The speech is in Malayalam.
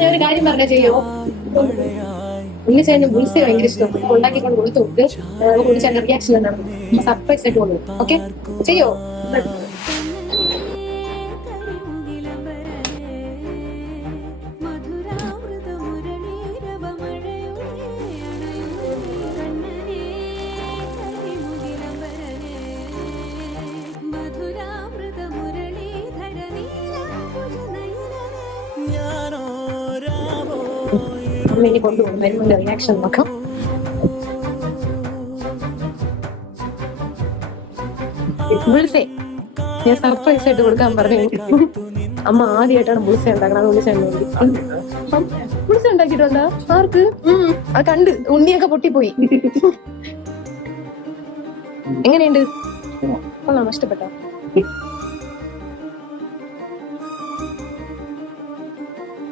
ഞാൻ ഒരു കാര്യം പറഞ്ഞാൽ ചെയ്യോ? ഉണ്ണിച്ചേട്ടന് ബുൾസൈ ഭയങ്കര ഇഷ്ടം. ഉണ്ടാക്കിക്കൊണ്ട് കൊടുത്തു നമുക്ക് ഉണ്ണിച്ചേട്ടന്റെ റിയാക്ഷൻ എന്താണ് സർപ്രൈസ് ആയിട്ട് കൊണ്ടു. ഓക്കെ ചെയ്യോ? അമ്മ ഇനി കൊണ്ടുപോകും. വരുമ്പോൾ റിയാക്ഷൻ നോക്കാം. ബുൾസൈ ഞാൻ സർപ്രൈസ് ആയിട്ട് കൊടുക്കാൻ പറഞ്ഞു. അമ്മ ആദ്യമായിട്ടാണ് ബുൾസൈ ഉണ്ടാക്കണം. അത് ബുൾസൈ ഉണ്ടാക്കിയിട്ടുണ്ടോ? ആർക്ക്? അത് കണ്ട് ഉണ്ണിയൊക്കെ പൊട്ടിപ്പോയി. എങ്ങനെയുണ്ട്? കൊള്ളാം, ഇഷ്ടപ്പെട്ടോ?